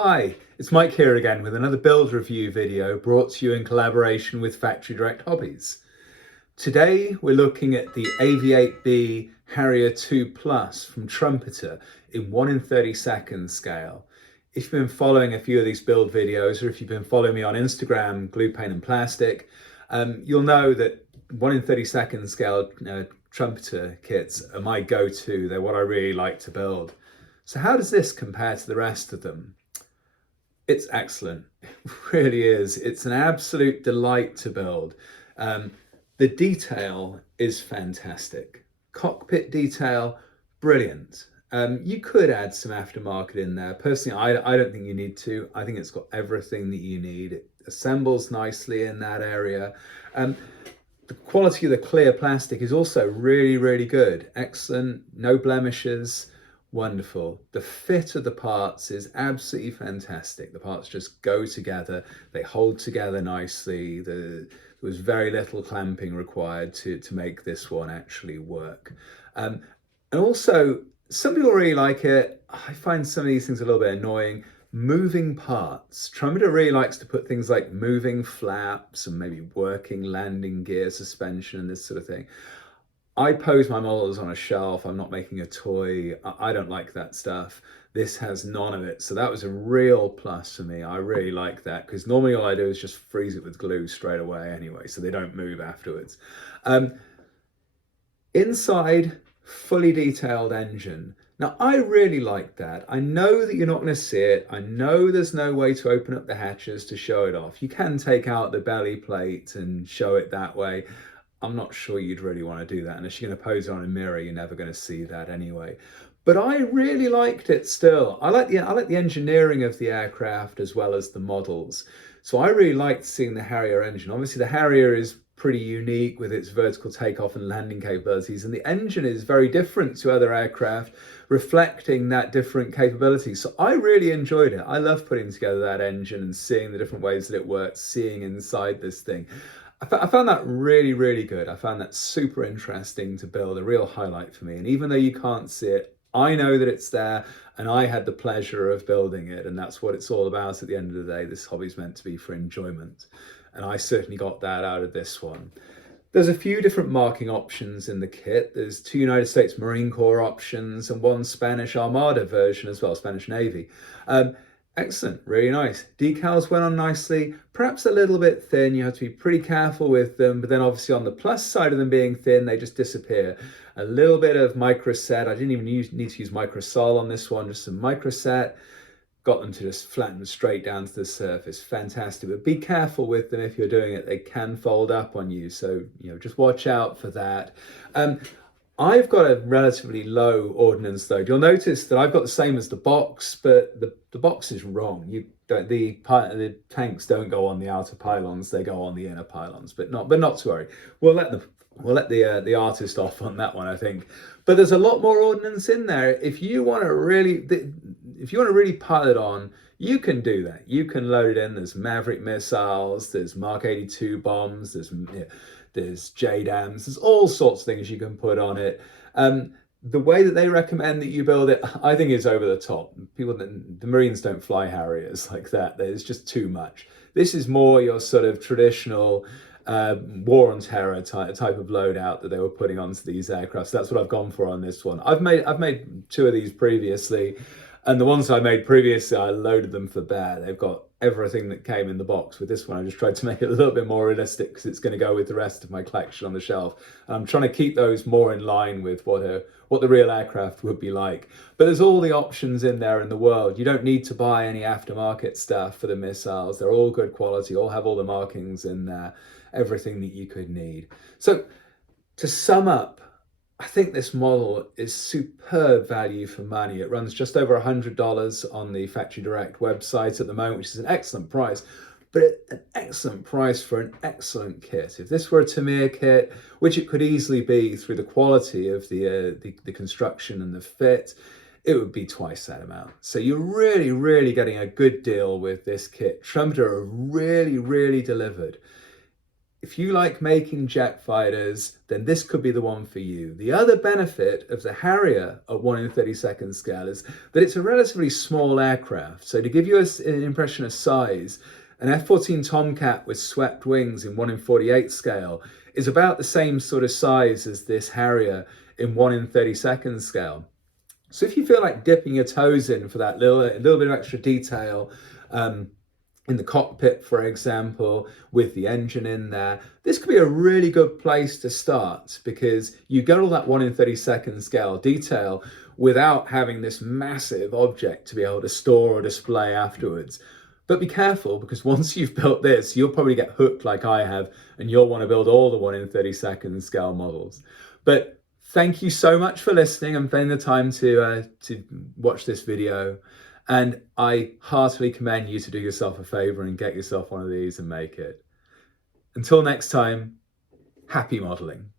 Hi, it's Mike here again with another build review video brought to you in collaboration with Factory Direct Hobbies. Today we're looking at the AV-8B Harrier II Plus from Trumpeter in 1 in 30 scale. If you've been following a few of these build videos, or if you've been following me on Instagram, Glue Paint and Plastic, you'll know that 1 in 30 scale Trumpeter kits are my go-to. They're what I really like to build. So how does this compare to the rest of them? It's excellent. It really is. It's an absolute delight to build. The detail is fantastic. Cockpit detail, brilliant. You could add some aftermarket in there. Personally, I don't think you need to. I think it's got everything that you need. It assembles nicely in that area. The quality of the clear plastic is also really, really good. Excellent, no blemishes. Wonderful. The fit of the parts is absolutely fantastic. The parts just go together. They hold together nicely. There was very little clamping required to make this one actually work. And also, some people really like it. I find some of these things a little bit annoying. Moving parts. Trumpeter really likes to put things like moving flaps and maybe working landing gear suspension and this sort of thing. I pose my models on a shelf. I'm not making a toy. I don't like that stuff. This has none of it. So that was a real plus for me. I really like that because normally all I do is just freeze it with glue straight away anyway, so they don't move afterwards. Inside, fully detailed engine. Now, I really like that. I know that you're not going to see it. I know there's no way to open up the hatches to show it off. You can take out the belly plate and show it that way. I'm not sure you'd really want to do that. Unless you're going to pose it on a mirror, you're never going to see that anyway. But I really liked it still. I like the engineering of the aircraft as well as the models. So I really liked seeing the Harrier engine. Obviously, the Harrier is pretty unique with its vertical takeoff and landing capabilities, and the engine is very different to other aircraft, reflecting that different capability. So I really enjoyed it. I love putting together that engine and seeing the different ways that it works, seeing inside this thing. I found that really, really good. I found that super interesting to build, a real highlight for me. And even though you can't see it, I know that it's there and I had the pleasure of building it. And that's what it's all about at the end of the day. This hobby's meant to be for enjoyment. And I certainly got that out of this one. There's a few different marking options in the kit. There's 2 United States Marine Corps options and 1 Spanish Armada version as well, Spanish Navy. Excellent, really nice. Decals went on nicely, perhaps a little bit thin. You have to be pretty careful with them, but then obviously on the plus side of them being thin, they just disappear. A little bit of microset. I didn't even need to use microsol on this one, just some microset. Got them to just flatten straight down to the surface. Fantastic, but be careful with them if you're doing it. They can fold up on you, so just watch out for that. I've got a relatively low ordnance load. You'll notice that I've got the same as the box, but the box is wrong. The tanks don't go on the outer pylons; they go on the inner pylons. But not to worry. We'll let the artist off on that one, I think. But there's a lot more ordnance in there. If you want to really pile it on, you can do that. You can load it in. There's Maverick missiles. There's Mark 82 bombs. There's JDAMs, there's all sorts of things you can put on it. The way that they recommend that you build it, I think is over the top. The Marines don't fly Harriers like that. There's just too much. This is more your sort of traditional war on terror type of loadout that they were putting onto these aircraft. So that's what I've gone for on this one. I've made 2 of these previously. And the ones I made previously, I loaded them for bear. They've got everything that came in the box. With this one, I just tried to make it a little bit more realistic because it's going to go with the rest of my collection on the shelf. And I'm trying to keep those more in line with what the real aircraft would be like. But there's all the options in there in the world. You don't need to buy any aftermarket stuff for the missiles. They're all good quality, all have all the markings in there, everything that you could need. So to sum up, I think this model is superb value for money. It runs just over $100 on the Factory Direct website at the moment, which is an excellent price, but an excellent price for an excellent kit. If this were a Tamiya kit, which it could easily be through the quality of the construction and the fit, it would be twice that amount. So you're really, really getting a good deal with this kit. Trumpeter have really, really delivered. if you like making jet fighters, then this could be the one for you. The other benefit of the Harrier at 1 in 32nd scale is that it's a relatively small aircraft. So to give you an impression of size, an F-14 Tomcat with swept wings in 1 in 48 scale is about the same sort of size as this Harrier in 1 in 32nd scale. So if you feel like dipping your toes in for that little bit of extra detail, in the cockpit, for example, with the engine in there, this could be a really good place to start because you get all that 1 in 32nd scale detail without having this massive object to be able to store or display afterwards. But be careful, because once you've built this, you'll probably get hooked like I have, and you'll want to build all the 1 in 32nd scale models. But thank you so much for listening and spending the time to watch this video. And I heartily commend you to do yourself a favor and get yourself one of these and make it. Until next time, happy modeling.